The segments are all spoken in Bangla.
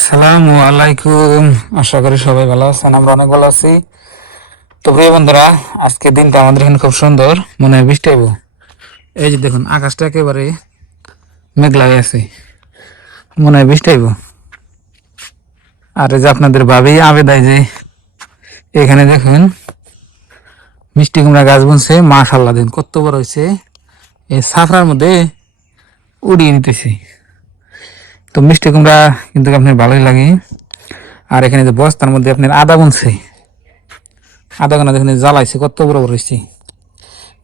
আসসালামু আলাইকুম। আশা করি সবাই ভালো আছেন, আমরা অনেক ভালো আছি। তো প্রিয় বন্ধুরা, আজকে দিনটা আমাদের এখানে খুব সুন্দর, মনে হয় বৃষ্টি হইব। এই যে দেখুন, আকাশটা একেবারে মেঘলা হয়ে আছে, মনে হয় বৃষ্টি হইব। আর এই যে আপনাদের ভাবি আবেদায় যে এখানে দেখুন মিষ্টি কুমড়া গাছ বুনছে, মাশাআল্লাহ দেখুন কত বড় হয়েছে। এই সাফরার মধ্যে উড়িয়ে নিতেছে। তো মিষ্টি কুমড়া কিন্তু আপনার ভালোই লাগে। আর এখানে যে বস্তার মধ্যে আপনার আদা বুনছে, আদা গানা দেখুন জ্বালাইছে, কত বড় বড় হয়েছে।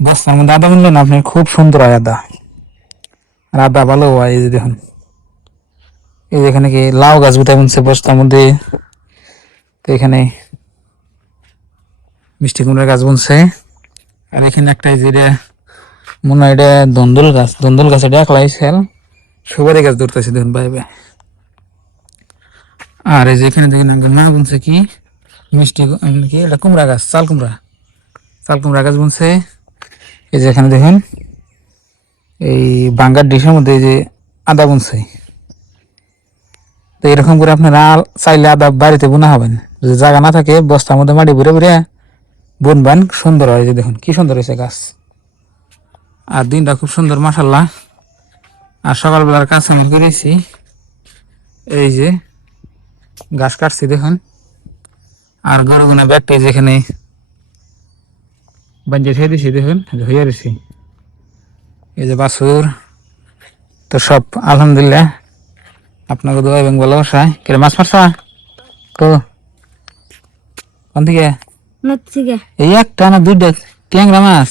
বস্তার মধ্যে আদা বুনলে না আপনার খুব সুন্দর হয় আদা। আর আদা ভালো হয়। এই যে দেখুন, এই যে এখানে কি লাউ গাছ বুটা বুনছে বস্তার মধ্যে। তো এখানে মিষ্টি কুমড়ার গাছ বুনছে। আর এখানে একটা এই যে এটা মনে হয় এটা দন্দল গাছ, দন্দল গাছ এটা একলাই সেল সুপারি গাছ ধরতেছে দেখুন ভাই ভাই। আর এই যে এখানে দেখুন মা বুনছে কি মিষ্টি কি এটা কুমড়া গাছ, চাল কুমড়া, চাল কুমড়া গাছ বুনছে। এই যে এখানে দেখুন এই বাঙ্গার ডিশের মধ্যে এই যে আদা বুনছে। তো এরকম করে আপনারা চাইলে আদা বাড়িতে বোনা হবেন, যদি জায়গা না থাকে বস্তার মধ্যে মাটি ভরে ভরে বুনবেন, সুন্দর হয়। যে দেখুন কি সুন্দর হয়েছে গাছ। আর দিনটা খুব সুন্দর মাশাল্লাহ। আর সকালবেলার কাজ আমি করেছি, এই যে ঘাস কাটছি দেখুন। আর গরুগুনা ব্যাগটা যেখানে বাঞ্জে ছেড়ে দিছি দেখুন হয়ে রয়েছি। এই যে বাছুর, তো সব আলহামদুলিল্লাহ আপনাকে দোয়া এবং ভালোবাসায়। কেন মাছ মারছা তো কোন থেকে? এই একটা না দুইটা ট্যাংরা মাছ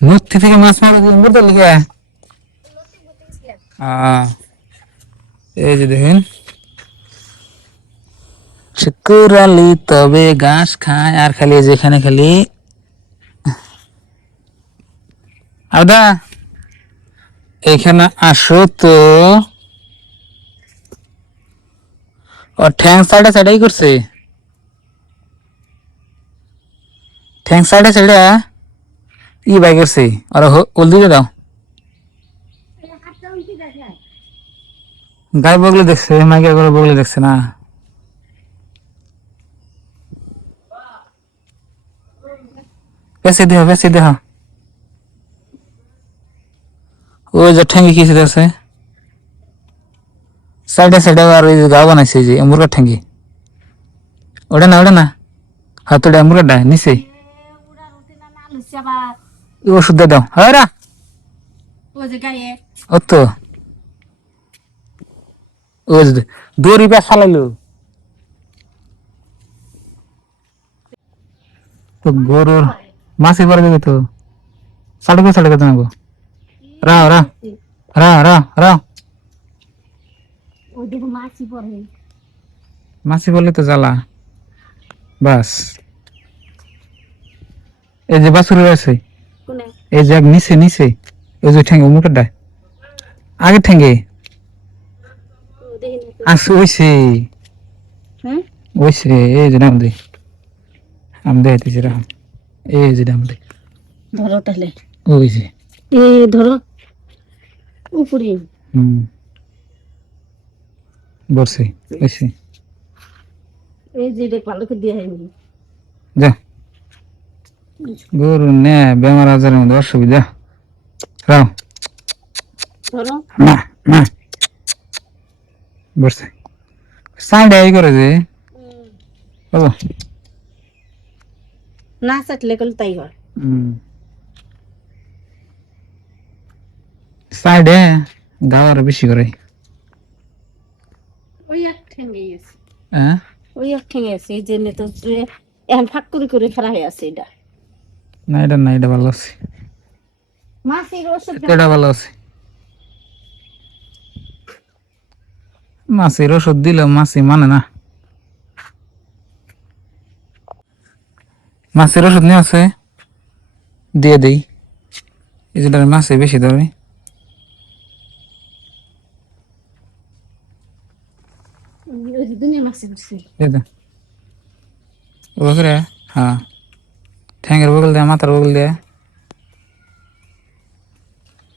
নদী থেকে মাছ মারা মুরতে লিখে। এই যে দেখেন শুকুর আলী তবে ঘাস খায়। আর খালি যেখানে খালি আদা এখানে আসো তো। ও ঠ্যাং সাইডে সাইডেই করছে, ঠ্যাং সাইডে সাইডে ই বাই করছে। আর ওল দিয়ে দাও, গায়ে বগলে দেখছে, মাইকের করে বগলে দেখছে না। বেশি দেহ বেশি দেহ। ওই যে ঠ্যাঙ্গি কিছু আছে সাইডে সাইডে। আর ওই যে গা বানাইছে যে মুরগার ঠ্যাঙ্গি, ওটা না ওটা না, হাতটা মুরগাটা নিচে ওষুধ দিয়ে দাও। হ্যাঁ রা ও তো ও দড়ি পা ফালাইলো তো গরুর মাছি পরে দেবে তো। সাড়ে সাড়ে জানাবো। রাও রাও রাও রাও রাও, মাছি বললে তো জ্বালা। বাস এই যে বাছুরের আছে, এই যে নিচে নিচে ওই যে ঠ্যাঙ্গে মুখটা আগে ঠ্যাঙ্গে আসে ওইছে ওইছে। এই যে নাম দে আমি দেখাইতেছি রাখো। এই যে নাম দে ধরো তাহলে, ওই যে এই ধরো উপরে বসে ওইছে। এই যে দেখ ভালো করে দিয়ে আইনি যা গরু নে বেমার আজারের মধ্যে অসুবিধা। রাও ধরো না না বসে সাইডে এই করে যে বাবা না চাটলে কল তাই হয়। সাইডে গাওয়ার বেশি করে ওই এক ঠেঙ্গে আছে। হ্যাঁ ওই এক ঠেঙ্গে আছে এই যে তো এখন ফাঁক করে ফেলা হয়ে আছে। এটা না এটা না, এটা ভালো আছে। মাছির ওষুধ এটা ভালো আছে। মাছের ওষুধ দিলেও মাছি মানে না। মাছের ওষুধ নিয়ে আছে দিয়ে দেই, এই যে মাছে বেশি ধরে। হ্যাঁ ঠ্যাঙ্গের বগল দেয়, মাথার বগল দেয়।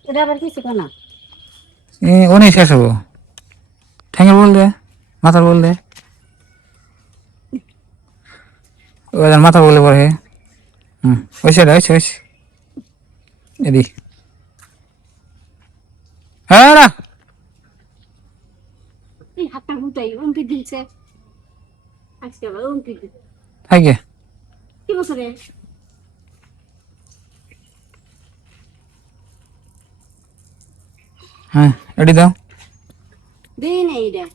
এটা আবার কিছু না উনি শেষ হবো ঠ্যাঙ্গের বল দে মাথার বল দে ওদের মাথা বলে পড়ে ওইসে ওইসে ওইসে এদি হ্যাঁ না এই হাতটা গুটাই উমপি দিলছে আজকে আবার উমপি দিল থাকে কি বছরে হ্যাঁ এটি দাও দিন এইটা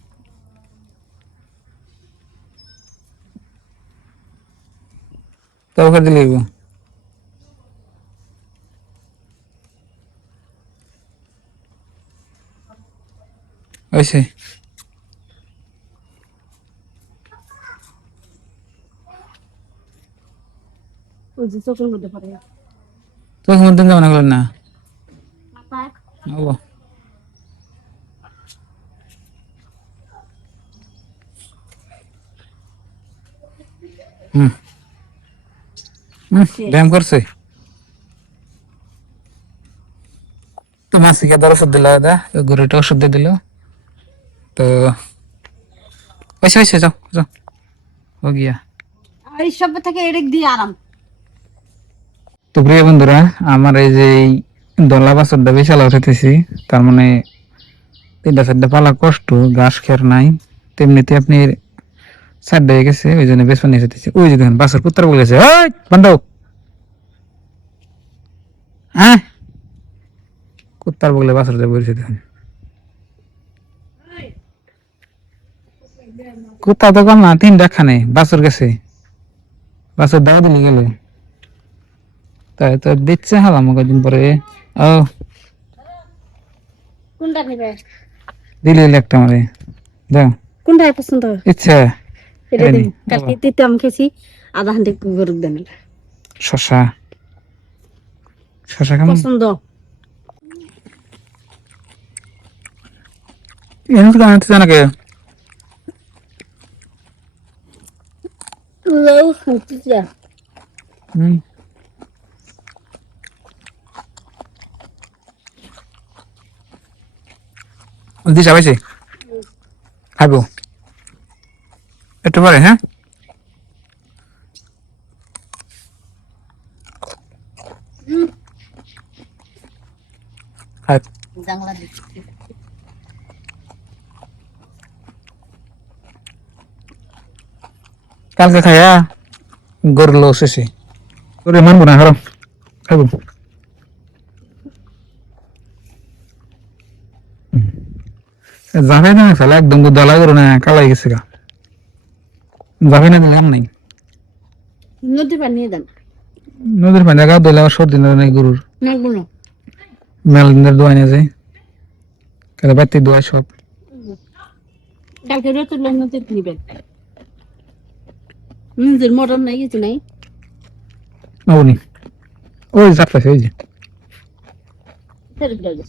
তবে করে দিলে ওইসে ওই যে চোখের মধ্যে পড়ে তোকে মধ্যে যাবো না করলেন না মাথায় ও হুম ব্যায়াম করছে তো মাসিকে ধর ওষুধ দিল দাদা গরুটা ওষুধ দিয়ে দিল তো ওইসে ওইসে যাও যাও ও গিয়া এই সব থেকে এড়িক দিয়ে আরাম তো প্রিয় বন্ধুরা আমার এই যে দলা বাছরটা বিশাল উঠাইতেছি তার মানে তিনটা চারটা পালা কষ্ট ঘাস খের নাই তেমনিতে আপনি সাইড হয়ে গেছে ওই জন্য বেশ পানি এসেছে ওই যে দেখেন বাছর কুত্তার বলে গেছে ওই বন্ধ হ্যাঁ কুত্তার বলে বাছর যা বলছে দেখেন কুত্তা তো কম না তিনটা খানে বাছর গেছে বাছর দাও দিলে গেল তাই তো দিচ্ছে হালাম কদিন পরে ও কোনটা নেবে দিলে একটা মারে দাও কোনটা পছন্দ ইচ্ছা এটা দিন কালকে দিতে আমি খেয়েছি আধা হান্ডি গরুক দেন শশা শশা কেমন পছন্দ এমন তো আনতে জানাকে লাউ খাচ্ছি হুম দিশা পাইছি খাইবো একটু পরে হ্যাঁ খাই জাংলা দিচ্ছি কালকে খাইয়া গরুর লোক শেষে গরু মানবো না হারাম খাইবো যাবে না ফেলা একদম দলা গরু না কালাই গেছে গা যাবে না দিলাম নাই নদী পানি দেন নদীর পানি গা দিলে আবার সর্দি নাই গরুর না গুলো মেল দিনের দোয়াই না যায় কালে বাড়তি দোয়াই সব কালকে রাতে নদী নিবেন নিজের মটর নাই কিছু নাই ওনি ওই চাপ পাইছে ওই যে ফেরত দেবে